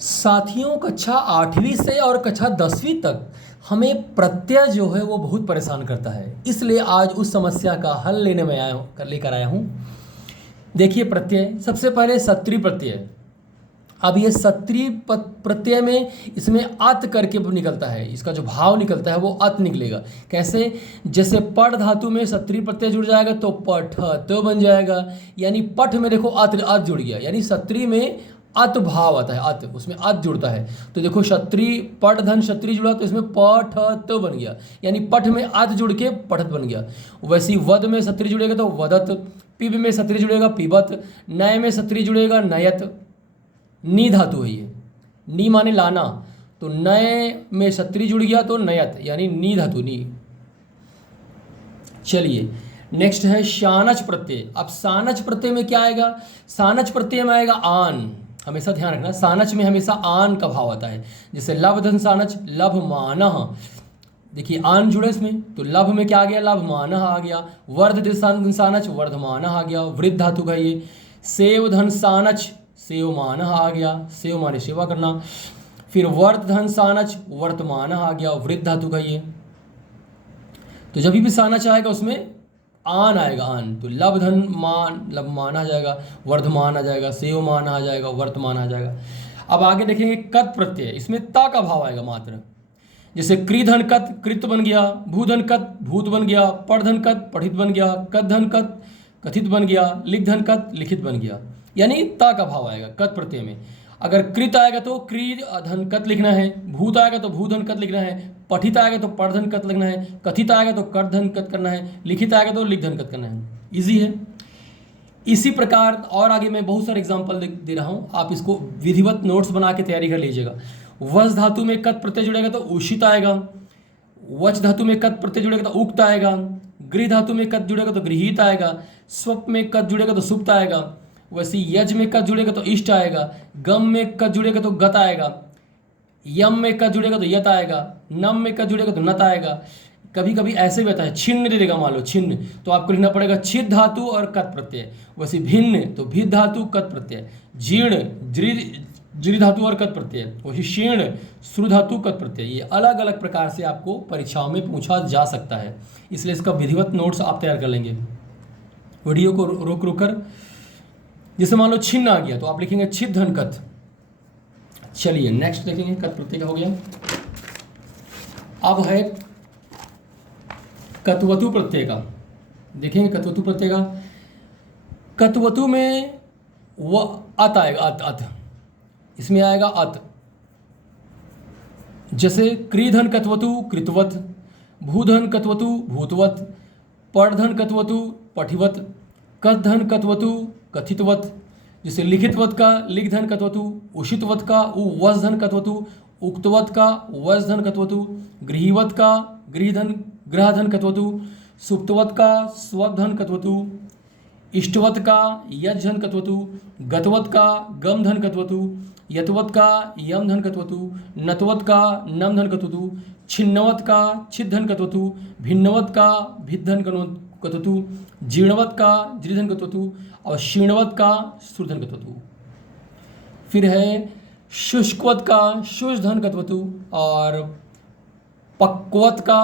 साथियों कक्षा 8वीं से और कक्षा 10वीं तक हमें प्रत्यय जो है वो बहुत परेशान करता है। इसलिए आज उस समस्या का हल लेकर आया हूँ। देखिए प्रत्यय, सबसे पहले सत्री प्रत्यय। अब ये सत्री प्रत्यय में इसमें अत करके निकलता है, इसका जो भाव निकलता है वो अत निकलेगा। कैसे? जैसे पठ धातु में सत्री प्रत्यय जुड़ जाएगा तो पठ तो बन जाएगा, यानी पठ में देखो अत जुड़ गया, यानी सत्री में अत भाव आता है, अत उसमें अत जुड़ता है। तो देखो क्षत्री पठ धन क्षत्री जुड़ा तो इसमें पठ तो बन गया, यानी पठ में अत जुड़ के पठत बन गया। वैसे ही वद में सत्री जुड़ेगा तो वदत, पिब में सत्री जुड़ेगा पिबत, नय में सत्री जुड़ेगा नयत। नी धातु है ये, नी माने लाना, तो नय में सत्री जुड़ गया तो नयत, यानी नी धातु नी। चलिए नेक्स्ट है शानच प्रत्यय। अब सानच प्रत्यय में क्या आएगा? सानच प्रत्यय में आएगा आन। हमेशा ध्यान रखना, सानच में हमेशा आन का भाव आता है। जैसे लभ धन सानच लभ मानह, देखिए आन जुड़े इसमें, तो लभ में क्या आ गया? लभ मानह आ गया। वर्ध धन सानच वर्धमानह आ गया, वृद्ध धातु का ये। सेव धन सानच सेवमानह आ गया, सेव माने सेवा करना। फिर वर्त धन सानच वर्तमानह आ गया, वृद्ध धातु का ये। तो जब भी सानच आएगा उसमें आन आएगा, आन। तो लभ धन मान लभ मान आ जाएगा, वर्धमान आ जाएगा, सेवमान आ जाएगा, वर्तमान आ जाएगा। अब आगे देखेंगे कत प्रत्यय, इसमें ता का भाव आएगा मात्र। जैसे कृधन कत कृत बन गया, भूधन कत भूत बन गया, पढ़धन कत पठित बन गया, कत धन कत कथित बन गया, लिख धन कत लिखित बन गया, यानी ता का भाव आएगा कत प्रत्यय में। अगर कृत आएगा तो क्री धन कत लिखना है, भूत आएगा तो भूधन कत लिखना है, पठित आएगा तो पढ़धन कत लिखना है, कथित आएगा तो कर धन कत करना है, लिखित आएगा तो लिख धन कत करना है। इजी है। इसी प्रकार और आगे मैं बहुत सारे एग्जाम्पल दे रहा हूँ, आप इसको विधिवत नोट्स बना के तैयारी कर लीजिएगा। वश धातु में कत प्रत्यय जुड़ेगा तो उषित आएगा, वच धातु में कत प्रत्यय जुड़ेगा तो उक्त आएगा, गृह धातु में कत जुड़ेगा तो गृहीत आएगा, स्वप में कत जुड़ेगा तो सुप्त आएगा, वैसे यज में कत जुड़ेगा तो इष्ट आएगा, गम में कत जुड़ेगा तो गत आएगा, यम में कत जुड़ेगा तो यत आएगा, नम में कत जुड़ेगा तो नत आएगा। कभी कभी ऐसे भी आता है छिन्न दे देगा, मान लो छिन्न, तो आपको लिखना पड़ेगा छिद धातु और कत प्रत्यय। वैसे भिन्न तो भिद धातु कत प्रत्यय, जीर्ण जृ धातु और कत प्रत्यय, वही शीर्ण श्रु धातु कत प्रत्यय। ये अलग अलग प्रकार से आपको परीक्षाओं में पूछा जा सकता है, इसलिए इसका विधिवत नोट्स आप तैयार कर लेंगे। वीडियो को रोक रोक कर, जैसे मान लो छिन्न आ गया तो आप लिखेंगे छिद धन कत। चलिए नेक्स्ट देखेंगे कत प्रत्यय का हो गया। अब है कत्वतु प्रत्यय का, देखेंगे कत्वतु प्रत्यय का। कत्वतु में वो अत आएगा, अत अत इसमें आएगा अत। जैसे क्रीधन कत्वतु कृतवत, भूधन कत्वतु भूतवत, पढ़धन कत्वतु पठिवत, कतधन कत्वतु कथितवत। जैसे लिखितवत का लिखधन कत्वतु, उषितवत का वसधन कत्वतु, उक्तवत का वसधन कत्वतु, गृहीवत का ग्रहधन कत्वतु, सुप्तवत का स्वधन कत्वतु, इष्टवत का यजधन कत्वतु, गतवत का गमधन कत्वतु, यतवत का यमधन कत्वतु, नतवत का नमधन कत्वतु, छिन्नवत का छिद्धन कत्वतु, भिन्नवत का भिद्धन कत्वतु, जीर्णवत का जीर्धन कत्वतु और शीर्णवत का श्रुधन कत्वतु। फिर है शुष्कवत का शुष्धन कत्वतु और पक्वत का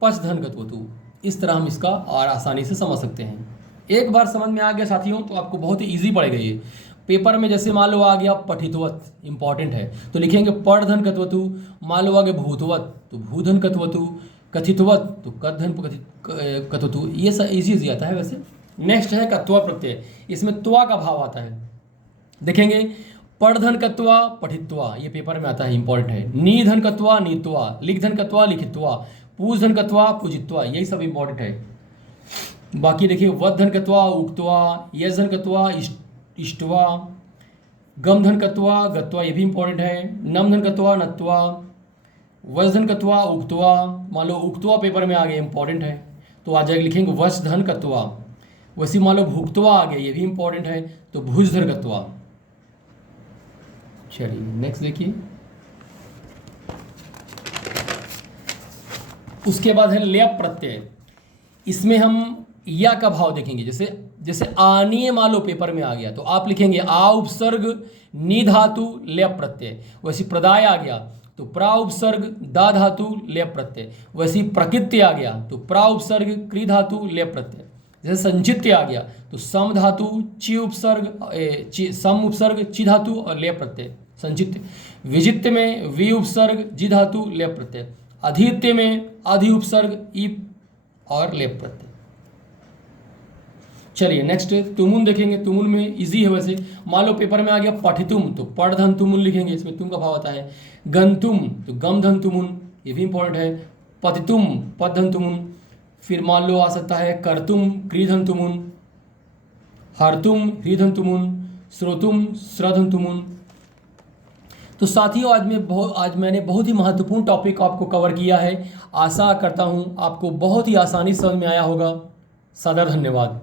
पचधन कत्वतु। इस तरह हम इसका और आसानी से समझ सकते हैं। एक बार समझ में आ गया साथियों तो आपको बहुत ही ईजी पड़ेगा ये। पेपर में जैसे मान लो आ गया पठितवत, इंपॉर्टेंट है, तो लिखेंगे पढ़धन कत्वतु। मान लो आ गया भूतवत तो भूधन कत्वतु, कथितवत तो कथधन कत्वतु। ये सब इजी आता है वैसे। नेक्स्ट है कत्वा प्रत्यय, इसमें त्वा का भाव आता है। देखेंगे पढ़धन कत्वा पठित्वा, ये पेपर में आता है, इंपॉर्टेंट है। नीधन कत्वा नीत्वा, लिखधन कत्वा लिखित्वा, पूजधन कत्वा पूजित्वा, यही सब इंपॉर्टेंट है। बाकी देखिए वधन कत्वा उक्त्वा, यजधन कत्वा इष्टवा, गमधन कत्वा गत्वा, ये भी इंपॉर्टेंट है। नमधन कत्वा नत्वा, वसधन कत्वा उक्त्वा। मान लो उक्त्वा पेपर में आ गया, इंपॉर्टेंट है, तो आ जाएगा लिखेंगे वसधन कत्वा। वैसे मान लो भुक्त्वा आ गया, ये भी इंपॉर्टेंट है, तो भुजधन कत्वा। चलिए नेक्स्ट देखिए। उसके बाद है लेप प्रत्यय। इसमें हम या का भाव देखेंगे। जैसे जैसे आनीय मान लो पेपर में आ गया तो आप लिखेंगे आ उपसर्ग नी धातु लेप प्रत्यय। वैसे प्रदाय आ गया तो प्रा उपसर्ग दा धातु लेप प्रत्यय। वैसे प्रकृति आ गया तो प्रा उपसर्ग क्री धातु लेप प्रत्यय। जैसे संचित्य आ गया तो सम धातु ची उपसर्ग सम उपसर्ग ची धातु और लेप प्रत्यय संचित्य। विजित्य में वी उपसर्ग जी धातु लेप प्रत्यय। अधित्य में अधि उपसर्ग ई और लेप प्रत्यय। चलिए नेक्स्ट तुमुन देखेंगे। तुमुन में इजी है वैसे। मान लो पेपर में आ गया पठितुम तो पढ़ धन तुमुन लिखेंगे, इसमें तुम का भाव आता है। गंतुम तो गम धन तुमुन, ये भी इंपॉर्टेंट है। पतितुम पद धन तुमुन। फिर मान लो आ सकता है करतुम क्री धन तुमुन, हरतुम ह्री धन तुमुन, श्रोतुम श्रधन तुमुन। तो साथियों आज मैंने बहुत ही महत्वपूर्ण टॉपिक आपको कवर किया है। आशा करता हूँ आपको बहुत ही आसानी समझ में आया होगा। सदर धन्यवाद।